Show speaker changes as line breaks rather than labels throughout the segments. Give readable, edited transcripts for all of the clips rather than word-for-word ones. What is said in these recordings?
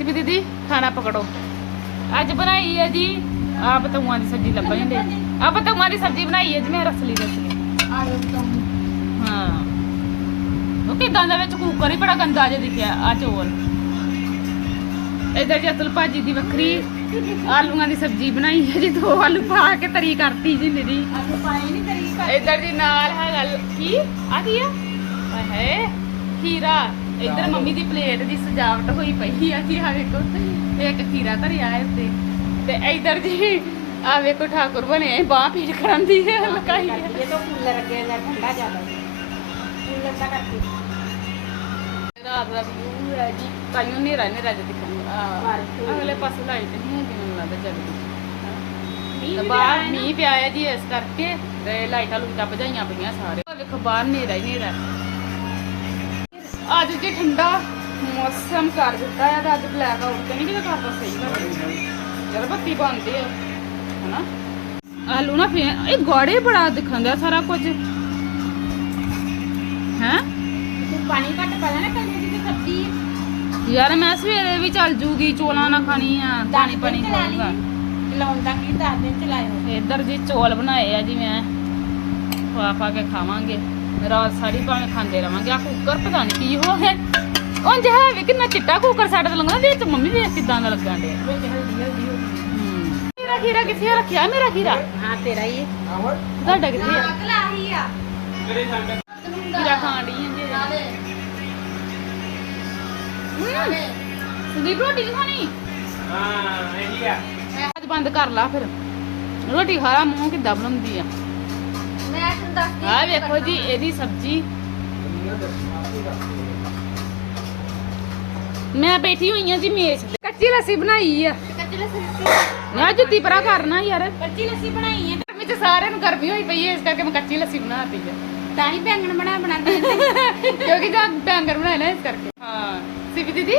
CP दीदी खाना पकड़ो। अज बनाई है जी आ बतौआ की सब्जी लभ जाते आ बतौआ की सब्जी बनाई है जी मैं रसली हाँ वो किदा कुकर ही बड़ा गंदा जो दिखा आ चौल। इधर जी अतुल भाजी की वक्री आलूआ की सब्जी बनाई है जी 2 आलू पा के तरी करती जी मेरी। इधर जी नाल है की है खीरा। इधर मम्मी की प्लेट की सजावट हुई पई है जी। आ देखो एक खीरा धरिया है ते इधर जी आ देखो ठाकुर बने बाह पीड़ करांदी है लगाई है। ये तो कूलर अगे ठंडा ज्यादा कूलर दा करके रात का व्यू है जी। ताइयों नेरा नेरा जो दिखा अगले पासे लाइट नहीं है जिन्हें लगता जगदी तो बाहर मीह पिया है जी इस करके लाइटा लूटा भजाइया पईयां सारे। देखो बाहर नेरा ही नेरा अज जी ठंडा मौसम कर दिता है। अज ब्लैक आउट तो नहीं कि करता सही कर चल बत्ती पाते है ना। आलू ना फिर गाड़े बड़ा दिखा दिया सारा कुछ है। पानी घट पाया ना कल की सब्जी यार मैं सवेरे भी चल जूगी चौलां ना खानी है पानी पानी खाऊंगा चलाउंदा की 10 दिन चलाए। इधर जी चौल बनाए है जी मैं पा के खावांगे रात सारी भावें खांदे रहांगे। आ कुकर पता नहीं की हो है उंज है भी कितना चिट्टा कुकर साडे ते लगदा विच मम्मी वे किदां दा लगन दे। मेरा खीरा किथे रखिया मेरा खीरा हां तेरा ही है ਤੁਹਾਡਾ किथे है अगला ही आ तेरे संग खीरा खाण दी है संदीप रोटी नहीं खानी हाँ यही है आज बंद कर ला फिर रोटी खारा मूंह किदा बनांदी है मैं तुम दस हां देखो जी एदी सब्जी मैं बैठी हुई हां जी मेज ते कच्ची लस्सी बनाई है। कच्ची लस्सी मैं जुत्ती परा करना यार कच्ची लस्सी बनाई है गर्मी च सारे नु गर्मी होई पई है इस करके मैं कच्ची लस्सी बनाती है ताही बैंगन बनाते क्योंकि जब बैंगन बनाए ना इस करके हाँ सिपी दीदी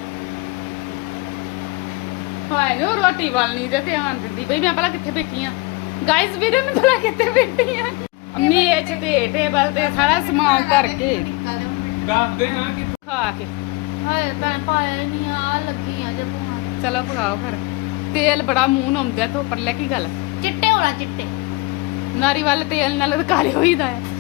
हाय नो रोटी वालनी ते ध्यान दिंदी बई मैं भला किथे बैठी हां गाइस वीरे मैं भला किथे बैठी हां मेज ते टेबल ते सारा सामान करके दस दे हां कि खा के हाय भैन पाया नहीं आ लगी आ जब चलो पकाओ फिर तेल बड़ा मुंह न आउंदा तो पर ले की गल चिट्टे होना चिट्टे नारी वाले तेल नाल काले होई दा है।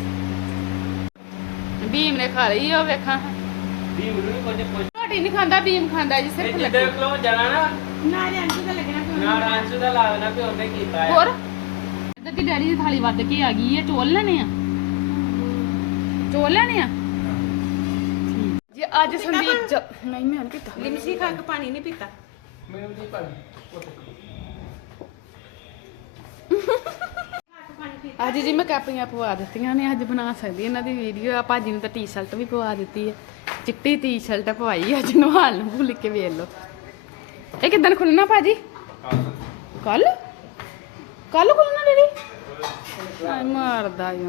भीम ने खा ली हो वेखा भीम नु कुछ रोटी नहीं खाता भीम खाता जी सिर्फ लगे देख लो जरा ना नारे अंशु दा लगना ना अंशु दा लागना पे ਉਹਨੇ ਕੀਤਾ ਹੈ ਹੋਰ इधर की डैडी ਦੀ थाली ਵੱਧ के आ गई है चौल लेने आ चौल लेने आ जी। आज संदीप नहीं मैं नहीं पीता लिमसी खा के पानी नहीं पीता मैं नहीं पानी ਅੱਜ ਜੀ ਮੈਂ ਕੈਪੀਆਂ ਪਵਾ ਦਿੱਤੀਆਂ ਨੇ ਅੱਜ ਬਣਾ ਸਕਦੀ ਇਹਨਾਂ ਦੀ ਵੀਡੀਓ ਆ। ਭਾਜੀ ਨੂੰ ਤਾਂ ਟੀ-ਸ਼ਰਟ ਵੀ ਪਵਾ ਦਿੱਤੀ ਹੈ ਚਿੱਟੀ ਟੀ-ਸ਼ਰਟ ਪਵਾਈ ਅੱਜ ਨਵਾਲ ਨੂੰ ਭੁੱਲ ਕੇ ਵੇਖ ਲਓ। ਇਹ ਕਿੱਦਾਂ ਖੁੱਲਣਾ ਭਾਜੀ ਕੱਲ ਕੱਲ ਖੁੱਲਣਾ ਡੈਡੀ ਆਈ ਮਾਰਦਾ ਆ।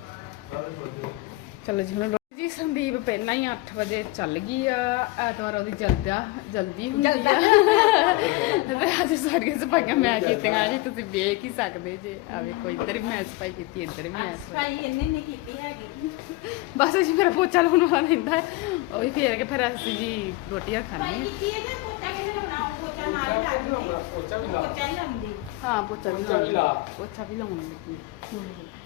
ਚਲੋ ਜੀ ਹੁਣ ਜੀ ਸੰਦੀਪ ਪਹਿਲਾਂ ਹੀ 8 ਵਜੇ ਚੱਲ ਗਈ ਆ। ਐਤਵਾਰ ਉਹਦੀ ਜਲਦੀ ਹੁੰਦੀ ਆ ਤੇ ਅੱਜ ਸਾਰੀਆਂ ਸਫਾਈਆਂ ਮੈਂ ਕੀਤੀਆਂ ਜੀ ਤੁਸੀਂ ਵੇਖ ਹੀ ਸਕਦੇ ਜੇ। ਆ ਵੇਖੋ ਇੱਧਰ ਵੀ ਮੈਂ ਸਫਾਈ ਕੀਤੀ ਇੱਧਰ ਵੀ ਮੈਂ ਸਫਾਈ ਇੰਨੇ ਨਹੀਂ ਕੀਤੀ ਹੈਗੀ ਬਸ ਜੀ ਮੇਰਾ ਪੋਚਾ ਲਾਉਣ ਵਾਲਾ ਰਹਿੰਦਾ ਹੈ ਉਹ ਵੀ ਫੇਰ ਕੇ ਫਿਰ ਅਸੀਂ ਜੀ ਰੋਟੀਆਂ ਖਾਣੀ ਕੀਤੀ ਹੈ ਤੇ ਪੋਚਾ ਕਿਹਨੇ ਲਾਉਣਾ ਪੋਚਾ ਨਾਲ ਹੀ ਲਾ ਪੋਚਾ ਵੀ ਲਾਉਂਦੀ ਹਾਂ ਪੋਚਾ ਵੀ ਲਾਉਂਦੀ ਪੋਚਾ ਵੀ ਲਾਉਣ ਲੱਗੀ